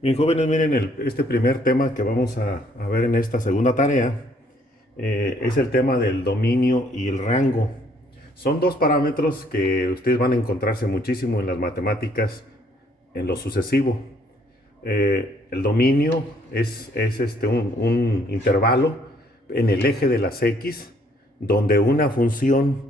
Bien, jóvenes, miren, este primer tema que vamos a ver en esta segunda tarea es el tema del dominio y el rango. Son dos parámetros que ustedes van a encontrarse muchísimo en las matemáticas en lo sucesivo. El dominio es un intervalo en el eje de las X donde una función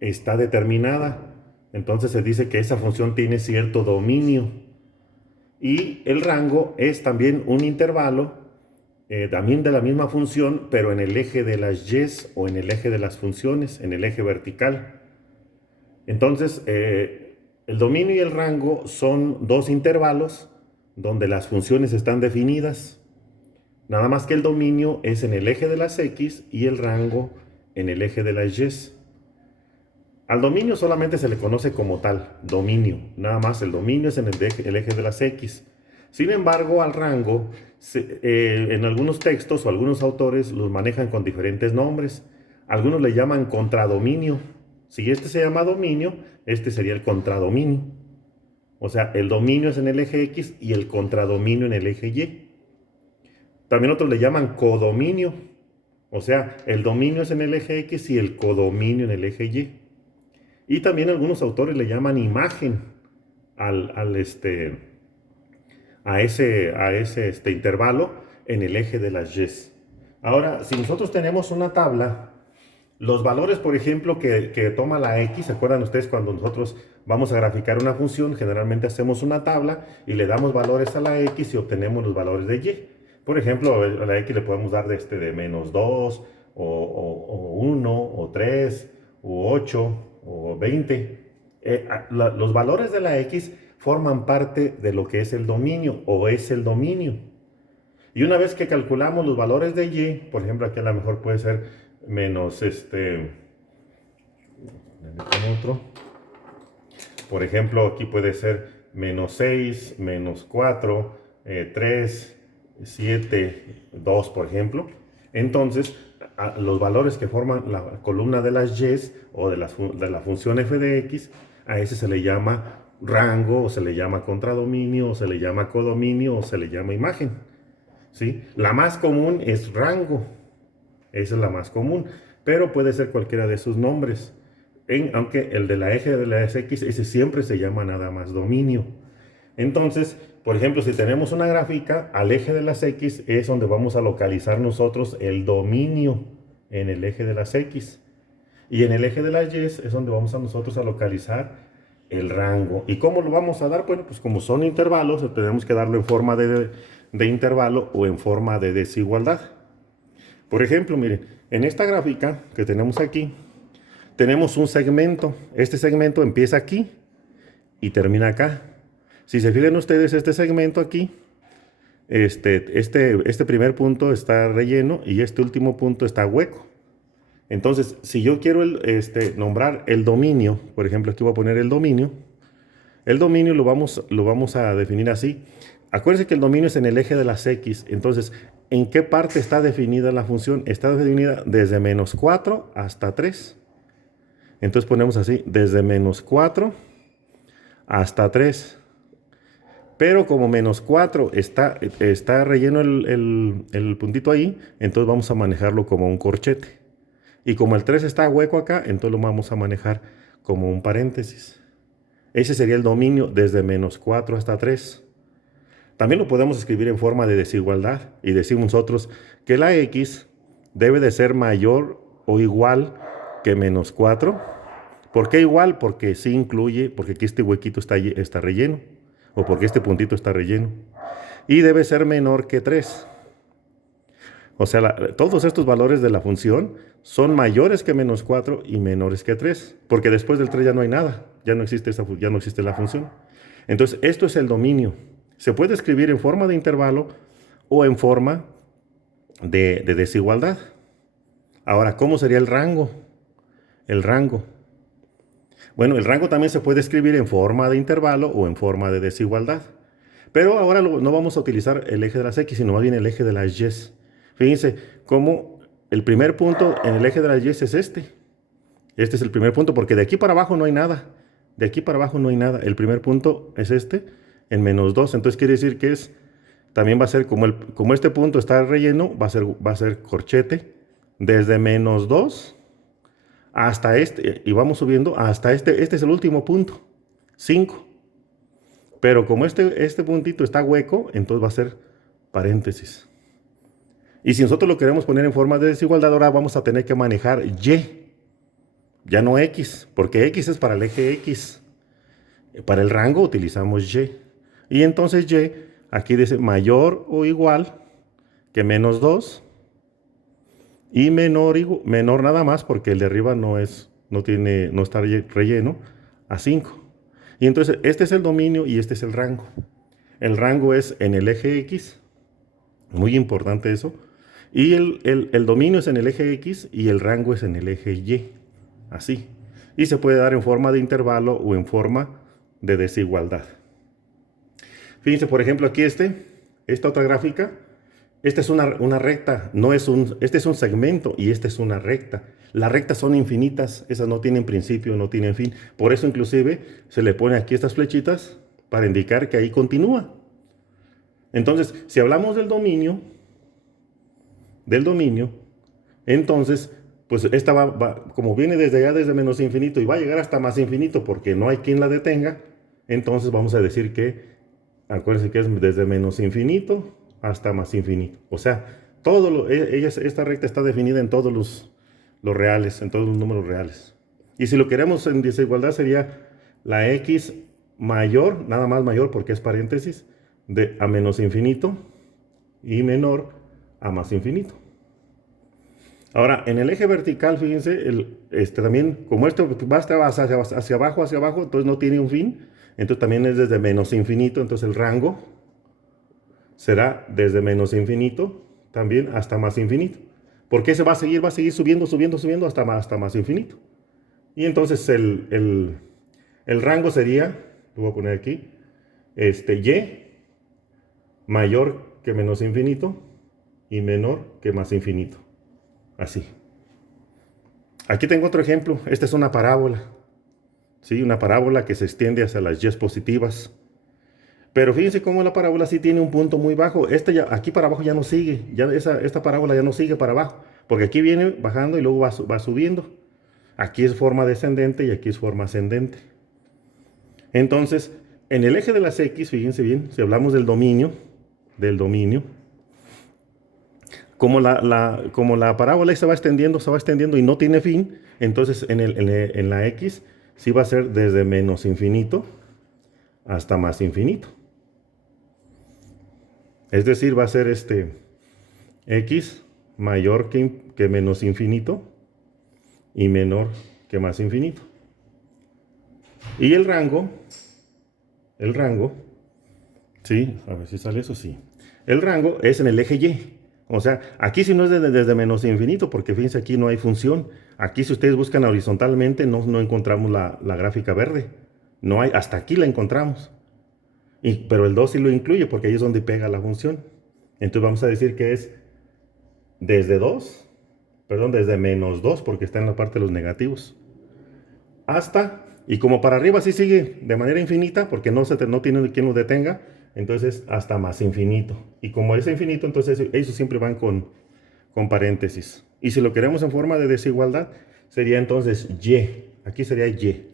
está determinada. Entonces se dice que esa función tiene cierto dominio. Y el rango es también un intervalo, también de la misma función, pero en el eje de las y's o en el eje de las funciones, en el eje vertical. Entonces, el dominio y el rango son dos intervalos donde las funciones están definidas. Nada más que el dominio es en el eje de las x y el rango en el eje de las y's. Al dominio solamente se le conoce como tal, dominio. Nada más el dominio es en el eje de las X. Sin embargo, al rango, en algunos textos o algunos autores los manejan con diferentes nombres. Algunos le llaman contradominio. Si este se llama dominio, este sería el contradominio. O sea, el dominio es en el eje X y el contradominio en el eje Y. También otros le llaman codominio. O sea, el dominio es en el eje X y el codominio en el eje Y. Y también algunos autores le llaman imagen al, al este, a ese intervalo en el eje de las y's. Ahora, si nosotros tenemos una tabla, los valores, por ejemplo, que toma la x, ¿se acuerdan ustedes cuando nosotros vamos a graficar una función? Generalmente hacemos una tabla y le damos valores a la x y obtenemos los valores de y. Por ejemplo, a la x le podemos dar de menos 2, o 1, o 3, o 8, o 20. Los valores de la x forman parte de lo que es el dominio, o es el dominio. Y una vez que calculamos los valores de y, por ejemplo, aquí a lo mejor puede ser menos otro. Por ejemplo, aquí puede ser menos 6, menos 4, 3, 7, 2, por ejemplo. Entonces, los valores que forman la columna de las y's o de la función f de x, a ese se le llama rango, o se le llama contradominio, o se le llama codominio, o se le llama imagen. ¿Sí? La más común es rango. Esa es la más común, pero puede ser cualquiera de sus nombres. Aunque el de la eje de las X, ese siempre se llama nada más dominio. Entonces, por ejemplo, si tenemos una gráfica, al eje de las X es donde vamos a localizar nosotros el dominio en el eje de las X. Y en el eje de las Y es donde vamos a nosotros a localizar el rango. ¿Y cómo lo vamos a dar? Bueno, pues como son intervalos, tenemos que darlo en forma de intervalo o en forma de desigualdad. Por ejemplo, miren, en esta gráfica que tenemos aquí, tenemos un segmento. Este segmento empieza aquí y termina acá. Si se fijan ustedes, este segmento aquí, este primer punto está relleno y este último punto está hueco. Entonces, si yo quiero nombrar el dominio, por ejemplo, aquí voy a poner el dominio lo vamos a definir así. Acuérdense que el dominio es en el eje de las X. Entonces, ¿en qué parte está definida la función? Está definida desde menos 4 hasta 3. Entonces ponemos así, desde menos 4 hasta 3. Pero como menos 4 está relleno el puntito ahí, entonces vamos a manejarlo como un corchete. Y como el 3 está hueco acá, entonces lo vamos a manejar como un paréntesis. Ese sería el dominio desde menos 4 hasta 3. También lo podemos escribir en forma de desigualdad y decimos nosotros que la x debe de ser mayor o igual que menos 4. ¿Por qué igual? Porque sí incluye, porque aquí este huequito está relleno, o porque este puntito está relleno. Y debe ser menor que 3. O sea, todos estos valores de la función son mayores que menos 4 y menores que 3, porque después del 3 ya no hay nada, ya no existe la función. Entonces, esto es el dominio. Se puede escribir en forma de intervalo o en forma de desigualdad. Ahora, ¿cómo sería el rango? El rango. Bueno, el rango también se puede escribir en forma de intervalo o en forma de desigualdad. Pero ahora no vamos a utilizar el eje de las X, sino más bien el eje de las Y. Fíjense cómo el primer punto en el eje de las Y es este. Este es el primer punto, porque de aquí para abajo no hay nada. De aquí para abajo no hay nada. El primer punto es este, en menos 2. Entonces quiere decir que es también va a ser como este punto está relleno, va a ser corchete desde -2 hasta este, y vamos subiendo hasta este es el último punto, 5. Pero como este puntito está hueco, entonces va a ser paréntesis. Y si nosotros lo queremos poner en forma de desigualdad, ahora vamos a tener que manejar Y, ya no X, porque X es para el eje X. Para el rango utilizamos Y. Y entonces Y, aquí dice mayor o igual que -2 y menor nada más, porque el de arriba no está relleno, a 5. Y entonces este es el dominio y este es el rango. El rango es en el eje X, muy importante eso. Y el dominio es en el eje X y el rango es en el eje Y, así. Y se puede dar en forma de intervalo o en forma de desigualdad. Fíjense, por ejemplo, aquí esta otra gráfica, esta es una recta, este es un segmento y esta es una recta. Las rectas son infinitas, esas no tienen principio, no tienen fin. Por eso inclusive se le pone aquí estas flechitas para indicar que ahí continúa. Entonces, si hablamos del dominio, entonces, pues esta como viene desde allá, desde menos infinito, y va a llegar hasta más infinito porque no hay quien la detenga, entonces vamos a decir que, acuérdense que es desde menos infinito hasta más infinito. O sea, esta recta está definida en todos los reales, en todos los números reales. Y si lo queremos en desigualdad sería la x mayor, nada más mayor porque es paréntesis, a menos infinito y menor a más infinito. Ahora, en el eje vertical, fíjense, también, como esto va hacia abajo, entonces no tiene un fin, entonces también es desde menos infinito, entonces el rango será desde menos infinito también hasta más infinito. Porque se va a seguir subiendo hasta más infinito. Y entonces el rango sería, lo voy a poner aquí, y mayor que menos infinito y menor que más infinito. Así. Aquí tengo otro ejemplo. Esta es una parábola. ¿Sí? Una parábola que se extiende hacia las y positivas. Pero fíjense cómo la parábola sí tiene un punto muy bajo. Aquí para abajo ya no sigue. Esta parábola ya no sigue para abajo. Porque aquí viene bajando y luego va subiendo. Aquí es forma descendente y aquí es forma ascendente. Entonces, en el eje de las X, fíjense bien, si hablamos del dominio, como la parábola se va extendiendo y no tiene fin, entonces en la X sí va a ser desde menos infinito hasta más infinito. Es decir, va a ser X mayor que menos infinito y menor que más infinito. Y el rango, ¿sí? A ver si sale eso, sí. El rango es en el eje Y. O sea, aquí sí no es desde menos infinito, porque fíjense, aquí no hay función. Aquí si ustedes buscan horizontalmente, no encontramos la gráfica verde. No hay, hasta aquí la encontramos. Pero el 2 sí lo incluye, porque ahí es donde pega la función. Entonces vamos a decir que es desde -2, porque está en la parte de los negativos. Hasta, y como para arriba sí sigue de manera infinita, porque no tiene quien lo detenga, entonces hasta más infinito. Y como es infinito, entonces ellos siempre van con paréntesis. Y si lo queremos en forma de desigualdad, sería entonces Y. Aquí sería Y.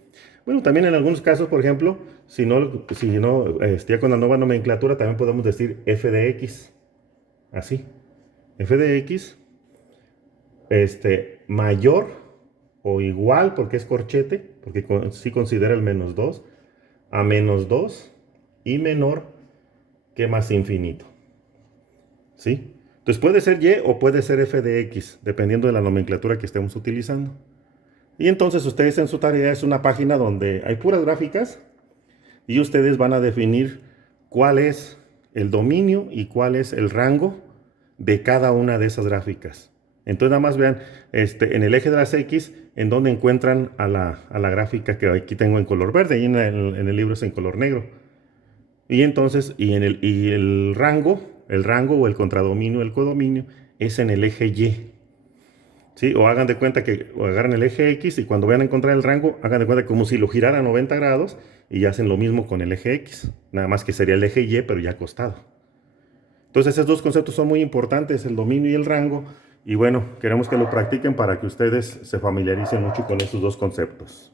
Bueno, también en algunos casos, por ejemplo, ya con la nueva nomenclatura, también podemos decir f de x. Así. F de x, mayor o igual, porque es corchete, porque sí considera el -2, a -2 y menor que más infinito. ¿Sí? Entonces puede ser y o puede ser f de x, dependiendo de la nomenclatura que estemos utilizando. Y entonces ustedes en su tarea es una página donde hay puras gráficas y ustedes van a definir cuál es el dominio y cuál es el rango de cada una de esas gráficas. Entonces nada más vean en el eje de las X en donde encuentran a la gráfica que aquí tengo en color verde y en el libro es en color negro. Y entonces, el rango o el contradominio, el codominio, es en el eje Y. ¿Sí? O hagan de cuenta que agarran el eje X y cuando vayan a encontrar el rango, hagan de cuenta como si lo giraran a 90 grados y hacen lo mismo con el eje X. Nada más que sería el eje Y, pero ya acostado. Entonces, esos dos conceptos son muy importantes, el dominio y el rango. Y bueno, queremos que lo practiquen para que ustedes se familiaricen mucho con esos dos conceptos.